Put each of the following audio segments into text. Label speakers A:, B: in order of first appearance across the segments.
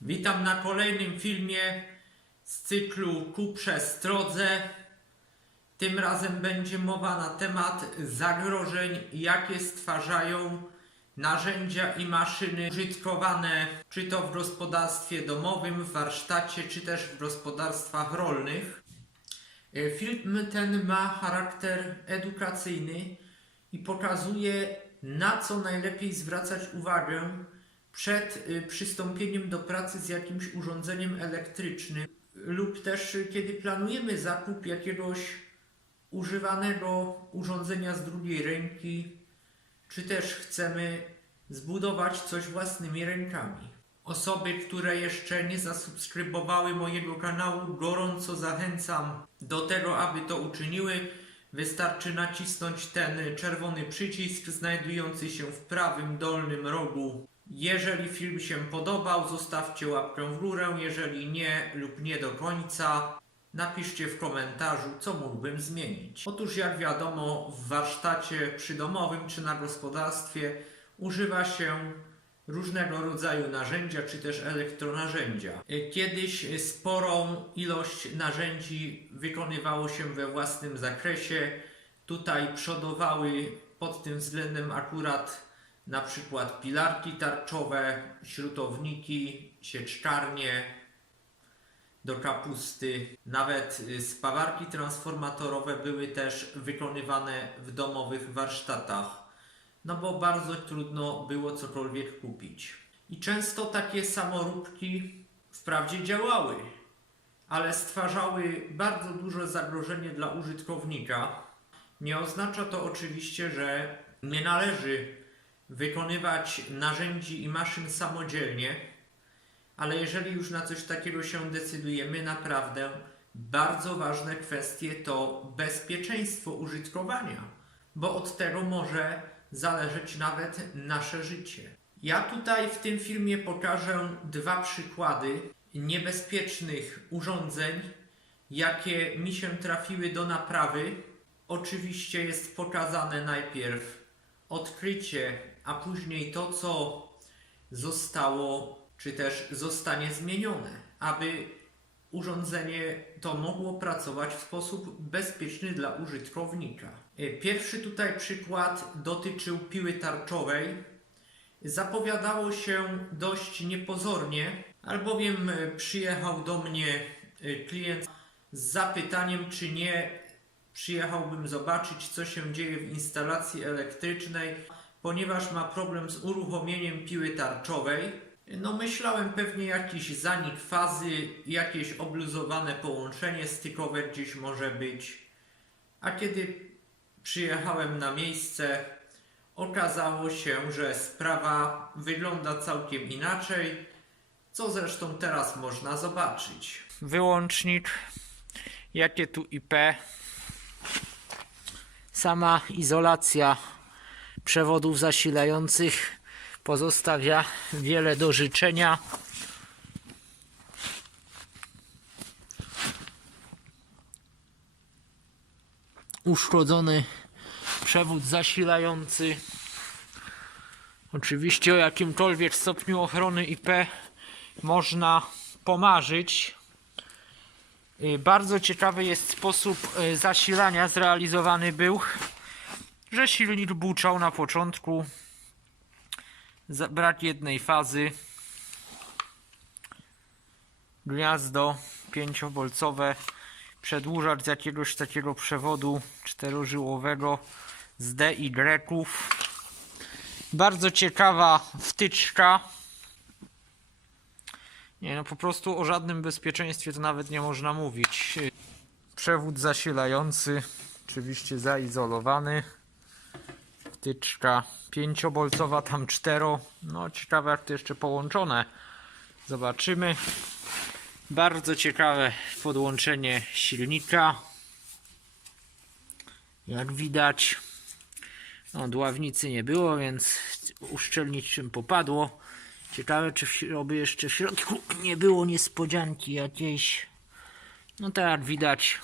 A: Witam na kolejnym filmie z cyklu Ku przestrodze. Tym razem będzie mowa na temat zagrożeń, jakie stwarzają narzędzia i maszyny użytkowane czy to w gospodarstwie domowym, w warsztacie, czy też w gospodarstwach rolnych. E, Film ten ma charakter edukacyjny i pokazuje, na co najlepiej zwracać uwagę przed y, przystąpieniem do pracy z jakimś urządzeniem elektrycznym lub też y, kiedy planujemy zakup jakiegoś używanego urządzenia z drugiej ręki, czy też chcemy zbudować coś własnymi rękami. Osoby, które jeszcze nie zasubskrybowały mojego kanału, gorąco zachęcam do tego, aby to uczyniły. Wystarczy nacisnąć ten czerwony przycisk znajdujący się w prawym dolnym rogu. Jeżeli film się podobał, zostawcie łapkę w górę. Jeżeli nie lub nie do końca, napiszcie w komentarzu, co mógłbym zmienić. Otóż, jak wiadomo, w warsztacie przydomowym czy na gospodarstwie używa się różnego rodzaju narzędzia czy też elektronarzędzia. Kiedyś sporą ilość narzędzi wykonywało się we własnym zakresie. Tutaj przodowały pod tym względem akurat na przykład pilarki tarczowe, śrutowniki, sieczkarnie do kapusty. Nawet y, spawarki transformatorowe były też wykonywane w domowych warsztatach no bo bardzo trudno było cokolwiek kupić. I często takie samoróbki wprawdzie działały, ale stwarzały bardzo duże zagrożenie dla użytkownika. Nie oznacza to oczywiście, że nie należy wykonywać narzędzi i maszyn samodzielnie, ale jeżeli już na coś takiego się decydujemy, naprawdę bardzo ważne kwestie to bezpieczeństwo użytkowania, bo od tego może zależeć nawet nasze życie. Ja tutaj w tym filmie pokażę dwa przykłady niebezpiecznych urządzeń, jakie mi się trafiły do naprawy. Oczywiście jest pokazane najpierw odkrycie, a później to, co zostało, czy też zostanie zmienione, aby urządzenie to mogło pracować w sposób bezpieczny dla użytkownika. E, Pierwszy tutaj przykład dotyczył piły tarczowej. Zapowiadało się dość niepozornie, albowiem e, przyjechał do mnie e, klient z zapytaniem, czy nie przyjechałbym zobaczyć, co się dzieje w instalacji elektrycznej, ponieważ ma problem z uruchomieniem piły tarczowej. No myślałem pewnie jakiś zanik fazy, jakieś obluzowane połączenie stykowe gdzieś może być. A kiedy przyjechałem na miejsce, okazało się, że sprawa wygląda całkiem inaczej, co zresztą teraz można zobaczyć. Wyłącznik, jakie tu IP, sama izolacja przewodów zasilających pozostawia wiele do życzenia. Uszkodzony przewód zasilający. Oczywiście o jakimkolwiek stopniu ochrony IP można pomarzyć. Y, Bardzo ciekawy jest sposób y, zasilania zrealizowany był, że silnik buczał na początku. Brak jednej fazy. Gniazdo 5-wolcowe przedłużacz z jakiegoś takiego przewodu czterożyłowego z DY-ów bardzo ciekawa wtyczka. Nie no po prostu o żadnym bezpieczeństwie to nawet nie można mówić. Przewód zasilający oczywiście zaizolowany wtyczka pięciobolcowa, tam cztero. No ciekawe jak to jeszcze połączone. Zobaczymy. Bardzo ciekawe podłączenie silnika. Jak widać. No, dławnicy nie było, więc uszczelnić czym popadło. Ciekawe, czy oby jeszcze w środku nie było niespodzianki jakiejś. No tak jak widać,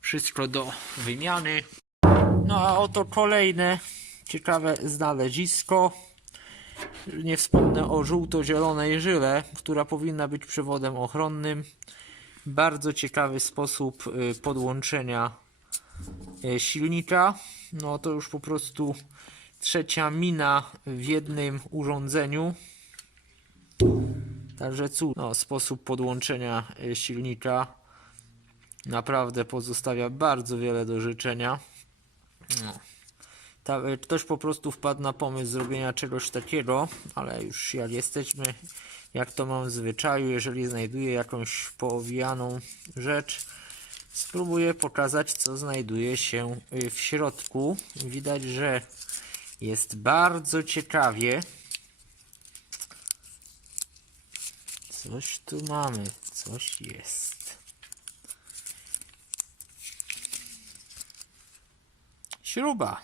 A: wszystko do wymiany. No a oto kolejne ciekawe znalezisko. Nie wspomnę o żółto-zielonej żyle, która powinna być przewodem ochronnym. Bardzo ciekawy sposób y, podłączenia y, silnika. No to już po prostu trzecia mina w jednym urządzeniu. Także cud. No, sposób podłączenia y, silnika naprawdę pozostawia bardzo wiele do życzenia. No. Y, ktoś po prostu wpadł na pomysł zrobienia czegoś takiego, ale już jak jesteśmy, jak to mam w zwyczaju, jeżeli znajduję jakąś poowijaną rzecz, spróbuję pokazać, co znajduje się y, w środku. Widać, że jest bardzo ciekawie. Coś tu mamy, coś jest. Śruba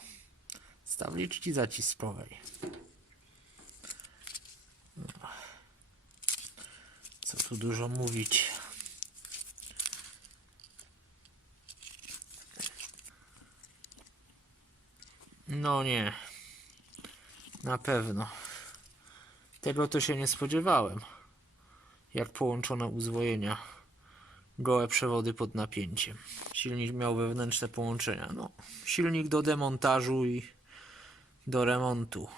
A: z tabliczki zaciskowej. Co tu dużo mówić. No nie. Na pewno. Tego to się nie spodziewałem. Jak połączone uzwojenia. Gołe przewody pod napięciem. Silnik miał wewnętrzne połączenia. No, silnik do demontażu i do remontu.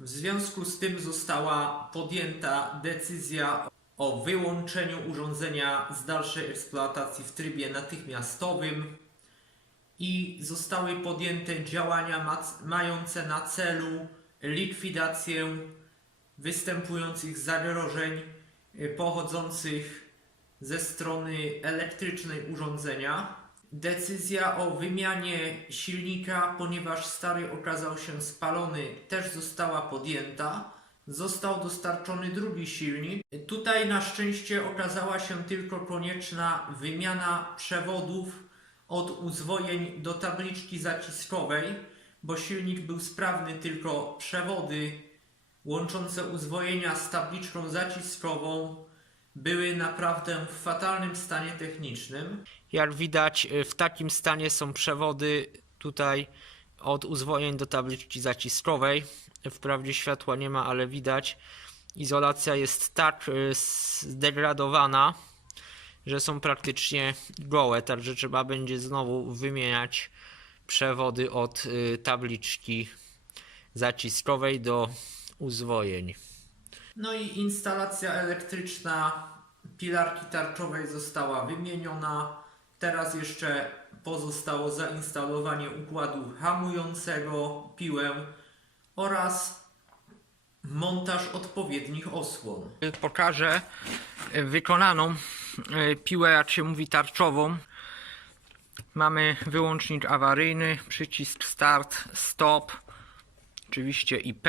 A: W związku z tym została podjęta decyzja o wyłączeniu urządzenia z dalszej eksploatacji w trybie natychmiastowym i zostały podjęte działania mające na celu likwidację występujących zagrożeń y, pochodzących ze strony elektrycznej urządzenia. Decyzja o wymianie silnika, ponieważ stary okazał się spalony, też została podjęta. Został dostarczony drugi silnik. Tutaj na szczęście okazała się tylko konieczna wymiana przewodów od uzwojeń do tabliczki zaciskowej, bo silnik był sprawny, tylko przewody łączące uzwojenia z tabliczką zaciskową były naprawdę w fatalnym stanie technicznym. Jak widać, y, w takim stanie są przewody tutaj od uzwojeń do tabliczki zaciskowej. Wprawdzie światła nie ma, ale widać. Izolacja jest tak y, zdegradowana, że są praktycznie gołe, także trzeba będzie znowu wymieniać przewody od y, tabliczki zaciskowej do uzwojeń. No i instalacja elektryczna pilarki tarczowej została wymieniona. Teraz jeszcze pozostało zainstalowanie układu hamującego piłę oraz montaż odpowiednich osłon. Pokażę wykonaną e, piłę, jak się mówi, tarczową. Mamy wyłącznik awaryjny, przycisk start, stop, oczywiście IP.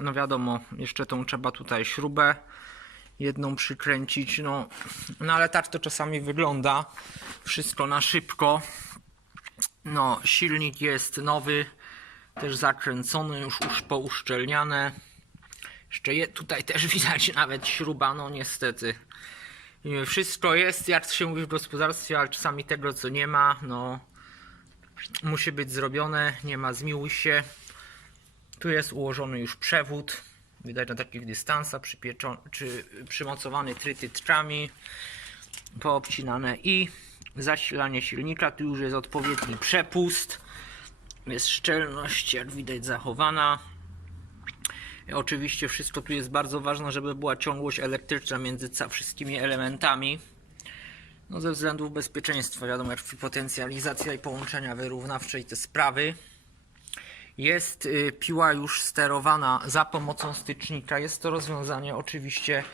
A: No wiadomo, jeszcze tą trzeba tutaj śrubę jedną przykręcić. No, no ale tak to czasami wygląda. Wszystko na szybko. No, silnik jest nowy, też zakręcony, już, już pouszczelniane. Jeszcze je, tutaj też widać nawet śruba, no niestety. Nie, Wszystko jest, jak się mówi w gospodarstwie, ale czasami tego co nie ma, no musi być zrobione, nie ma zmiłuj się. Tu jest ułożony już przewód, widać na takich dystansach, czy przymocowany trytytkami, poobcinane i zasilanie silnika. Tu już jest odpowiedni przepust, jest szczelność, jak widać, zachowana. Oczywiście wszystko tu jest bardzo ważne, żeby była ciągłość elektryczna między wszystkimi elementami. No ze względów bezpieczeństwa, wiadomo, jak potencjalizacja i połączenia wyrównawcze i te sprawy. Jest y, piła już sterowana za pomocą stycznika. Jest to rozwiązanie oczywiście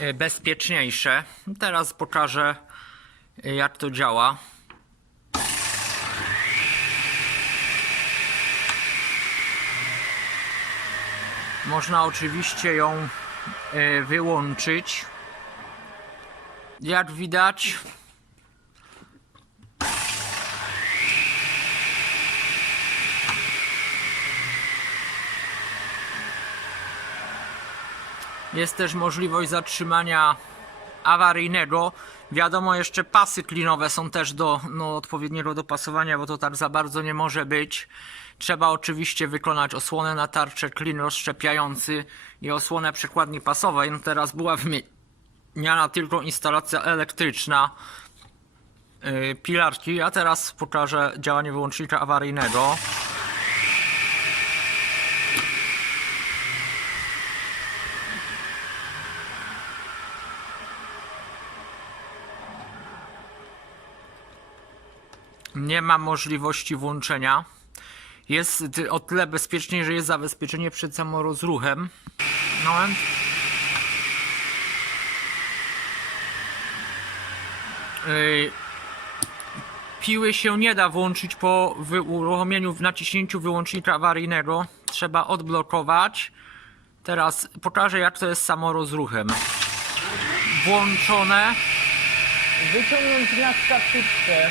A: y, bezpieczniejsze. Teraz pokażę y, jak to działa. Można oczywiście ją wyłączyć. Jak widać, Jest też możliwość zatrzymania awaryjnego. Wiadomo, jeszcze pasy klinowe są też do no, odpowiedniego dopasowania, bo to tak za bardzo nie może być. Trzeba oczywiście wykonać osłonę na tarczę, klin rozszczepiający i osłonę przekładni pasowej. No teraz była wymieniana tylko instalacja elektryczna yy, pilarki, a teraz pokażę działanie wyłącznika awaryjnego. Nie ma możliwości włączenia. Jest o tyle bezpieczniej, że jest zabezpieczenie przed samorozruchem. Yy, piły się nie da włączyć po uruchomieniu, w naciśnięciu wyłącznika awaryjnego. Trzeba odblokować. Teraz pokażę jak to jest samorozruchem. Włączone. Wyciągnąć na statyczkę.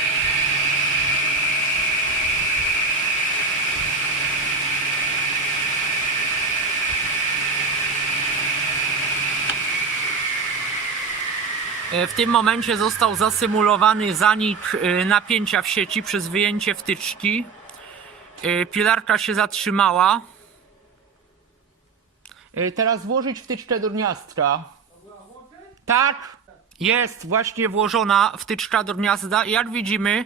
A: W tym momencie został zasymulowany zanik e, napięcia w sieci przez wyjęcie wtyczki. E, Pilarka się zatrzymała. E, Teraz włożyć wtyczkę do gniazdka. Tak, jest właśnie włożona wtyczka do gniazda jak widzimy e,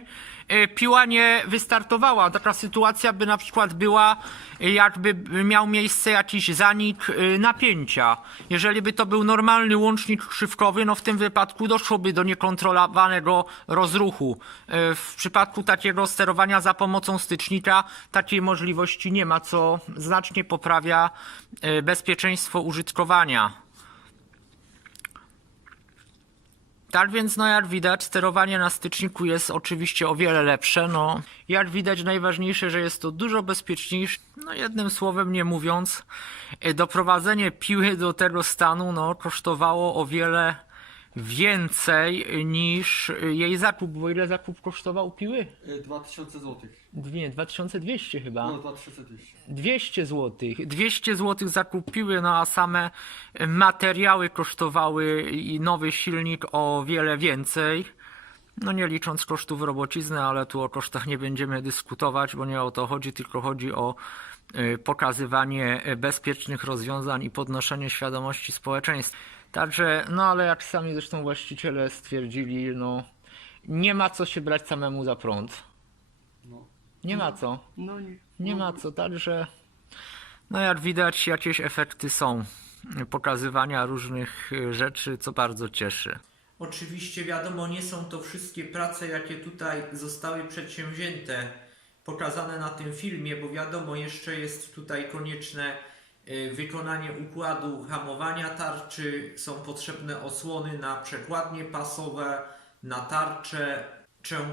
A: piła nie wystartowała. Taka sytuacja by na przykład była e, jakby miał miejsce jakiś zanik e, napięcia. Jeżeli by to był normalny łącznik krzywkowy, no w tym wypadku doszłoby do niekontrolowanego rozruchu. E, W przypadku takiego sterowania za pomocą stycznika takiej możliwości nie ma, co znacznie poprawia e, bezpieczeństwo użytkowania. Tak więc, no jak widać, sterowanie na styczniku jest oczywiście o wiele lepsze. No, jak widać, najważniejsze, że jest to dużo bezpieczniejsze. No, jednym słowem nie mówiąc, e, doprowadzenie piły do tego stanu no, kosztowało o wiele więcej niż jej zakup. Bo ile zakup kosztował piły?
B: Y, 2000 zł.
A: Dwie, 2200 chyba.
B: No 2200.
A: 200 zł. 200 zł zakupiły, no a same materiały kosztowały i nowy silnik o wiele więcej. No nie licząc kosztów robocizny, ale tu o kosztach nie będziemy dyskutować, bo nie o to chodzi, tylko chodzi o y, pokazywanie y, bezpiecznych rozwiązań i podnoszenie świadomości społeczeństwa. Także, no ale jak sami zresztą właściciele stwierdzili, no nie ma co się brać samemu za prąd.
B: No.
A: Nie ma co.
B: No nie.
A: Nie ma co, także no jak widać jakieś efekty są pokazywania różnych y, rzeczy, co bardzo cieszy. Oczywiście wiadomo, nie są to wszystkie prace, jakie tutaj zostały przedsięwzięte, pokazane na tym filmie, bo wiadomo, jeszcze jest tutaj konieczne wykonanie układu hamowania tarczy, są potrzebne osłony na przekładnie pasowe, na tarcze,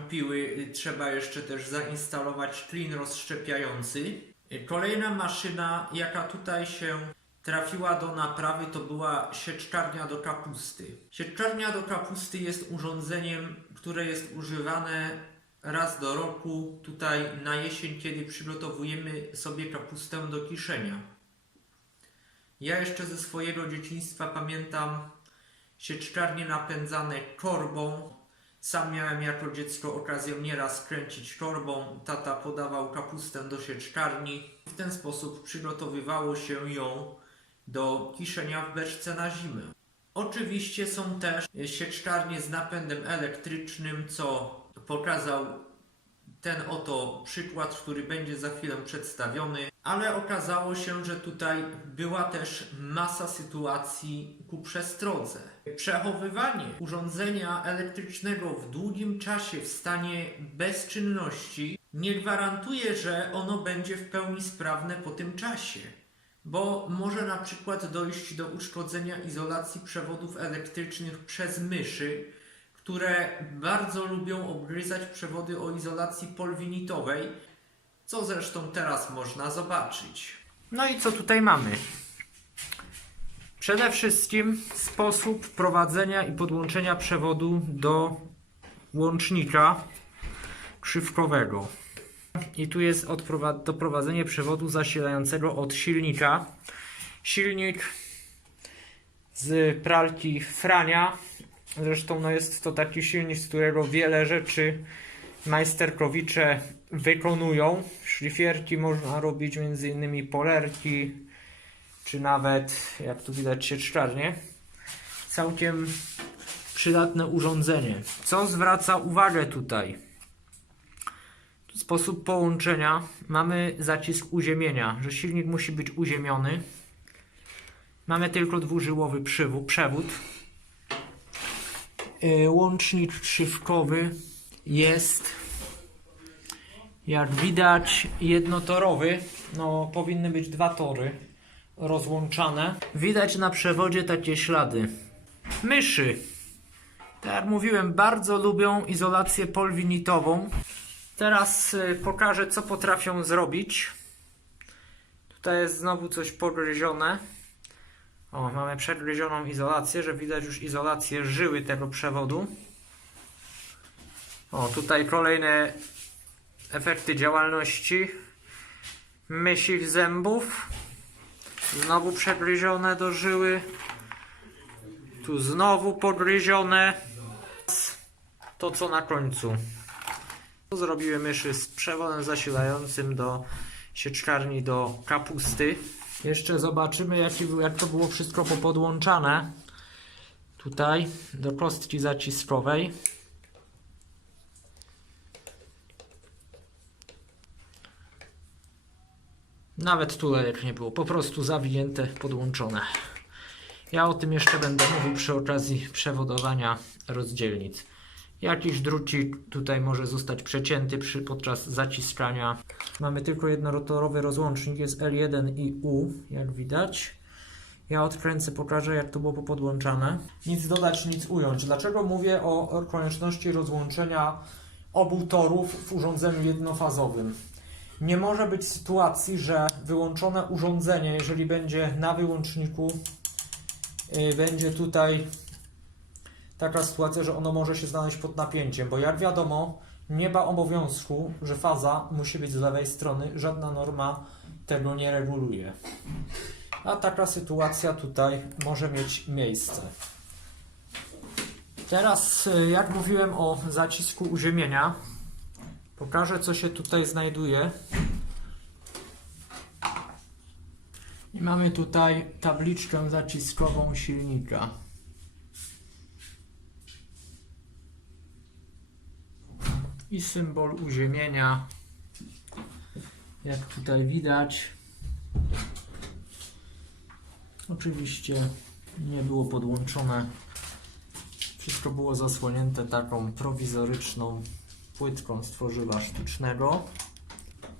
A: piły y, trzeba jeszcze też zainstalować klin rozszczepiający. Y, Kolejna maszyna, jaka tutaj się trafiła do naprawy, to była sieczkarnia do kapusty. Sieczkarnia do kapusty jest urządzeniem, które jest używane raz do roku, tutaj na jesień, kiedy przygotowujemy sobie kapustę do kiszenia. Ja jeszcze ze swojego dzieciństwa pamiętam sieczkarnie napędzane korbą. Sam miałem jako dziecko okazję nieraz kręcić korbą. Tata podawał kapustę do sieczkarni. W ten sposób przygotowywało się ją do kiszenia w beczce na zimę. Oczywiście są też sieczkarnie z napędem elektrycznym, co pokazał ten oto przykład, który będzie za chwilę przedstawiony, ale okazało się, że tutaj była też masa sytuacji ku przestrodze. Przechowywanie urządzenia elektrycznego w długim czasie w stanie bezczynności nie gwarantuje, że ono będzie w pełni sprawne po tym czasie. Bo może na przykład dojść do uszkodzenia izolacji przewodów elektrycznych przez myszy, które bardzo lubią obgryzać przewody o izolacji polwinitowej, co zresztą teraz można zobaczyć. No i co tutaj mamy? Przede wszystkim sposób prowadzenia i podłączenia przewodu do łącznika krzywkowego. I tu jest doprowadzenie przewodu zasilającego od silnika. Silnik z pralki Frania Zresztą no jest to taki silnik, z którego wiele rzeczy majsterkowicze wykonują. Szlifierki można robić m.in. polerki, czy nawet, jak tu widać, sieczkarnie. Całkiem przydatne urządzenie. Co zwraca uwagę tutaj? Sposób połączenia. Mamy zacisk uziemienia, że silnik musi być uziemiony. Mamy tylko dwużyłowy przywód, przewód. Yy, Łącznik trzywkowy jest, jak widać, jednotorowy. No, powinny być dwa tory rozłączane. Widać na przewodzie takie ślady. Myszy. Tak jak mówiłem, bardzo lubią izolację polwinitową. Teraz y, pokażę, co potrafią zrobić. Tutaj jest znowu coś pogryzione. O, mamy przegryzioną izolację, że widać już izolację żyły tego przewodu. O, tutaj kolejne efekty działalności myśl zębów. Znowu przegryzione do żyły. Tu znowu pogryzione. To co na końcu. Tu Zrobiły myszy z przewodem zasilającym do sieczkarni do kapusty. Jeszcze zobaczymy był- jak to było wszystko popodłączane. Tutaj do kostki zaciskowej. Nawet tulejek nie było, po prostu zawinięte, podłączone. Ja o tym jeszcze będę mówił przy okazji przewodowania rozdzielnic. Jakiś drucik tutaj może zostać przecięty przy, podczas zaciskania. Mamy tylko jednorotorowy rozłącznik, jest L1 i U, jak widać. Ja odkręcę, pokażę jak to było popodłączane. Nic dodać, nic ująć. Dlaczego mówię o konieczności rozłączenia obu torów w urządzeniu jednofazowym? Nie może być sytuacji, że wyłączone urządzenie, jeżeli będzie na wyłączniku, yy, będzie tutaj taka sytuacja, że ono może się znaleźć pod napięciem, bo jak wiadomo, nie ma obowiązku, że faza musi być z lewej strony, żadna norma tego nie reguluje. A taka sytuacja tutaj może mieć miejsce. Teraz, y, jak mówiłem o zacisku uziemienia, pokażę co się tutaj znajduje. I mamy tutaj tabliczkę zaciskową silnika. i symbol uziemienia. Jak tutaj widać. Oczywiście nie było podłączone. Wszystko było zasłonięte taką prowizoryczną płytką z tworzywa sztucznego.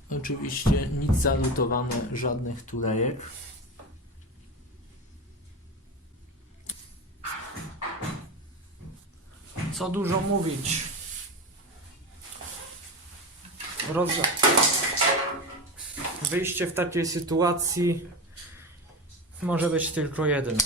A: Oczywiście nic zalutowane, żadnych tulejek. Co dużo mówić. Roz... Wyjście w takiej sytuacji może być tylko jedno.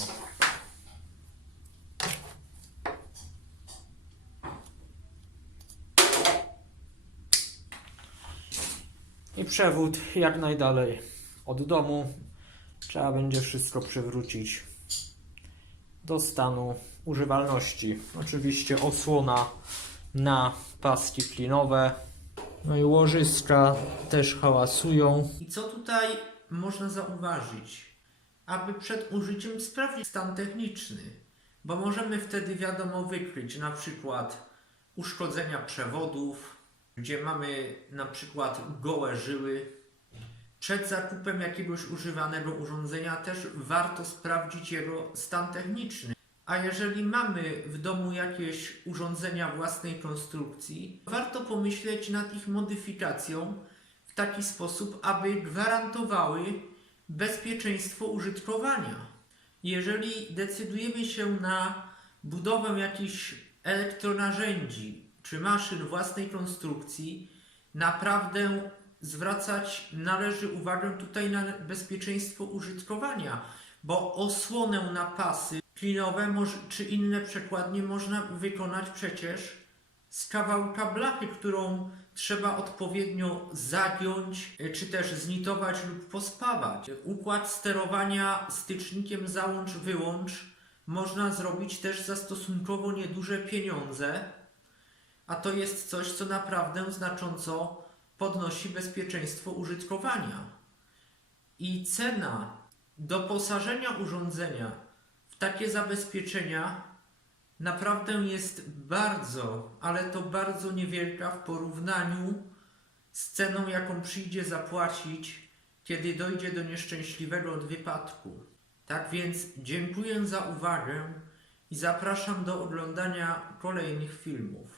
A: I przewód jak najdalej od domu. Trzeba będzie wszystko przywrócić do stanu używalności. Oczywiście osłona na paski klinowe. No i łożyska też hałasują. I co tutaj można zauważyć? Aby przed użyciem sprawdzić stan techniczny, bo możemy wtedy wiadomo wykryć na przykład uszkodzenia przewodów, gdzie mamy na przykład gołe żyły. Przed zakupem jakiegoś używanego urządzenia też warto sprawdzić jego stan techniczny. A jeżeli mamy w domu jakieś urządzenia własnej konstrukcji, warto pomyśleć nad ich modyfikacją w taki sposób, aby gwarantowały bezpieczeństwo użytkowania. Jeżeli decydujemy się na budowę jakichś elektronarzędzi czy maszyn własnej konstrukcji, naprawdę zwracać należy uwagę tutaj na bezpieczeństwo użytkowania, bo osłonę na pasy klinowe czy inne przekładnie można wykonać przecież z kawałka blachy, którą trzeba odpowiednio zagiąć, e, czy też znitować lub pospawać. Układ sterowania stycznikiem załącz-wyłącz można zrobić też za stosunkowo nieduże pieniądze, a to jest coś, co naprawdę znacząco podnosi bezpieczeństwo użytkowania. I cena doposażenia urządzenia w takie zabezpieczenia naprawdę jest bardzo, ale to bardzo niewielka w porównaniu z ceną, jaką przyjdzie zapłacić, kiedy dojdzie do nieszczęśliwego wypadku. Tak więc dziękuję za uwagę i zapraszam do oglądania kolejnych filmów.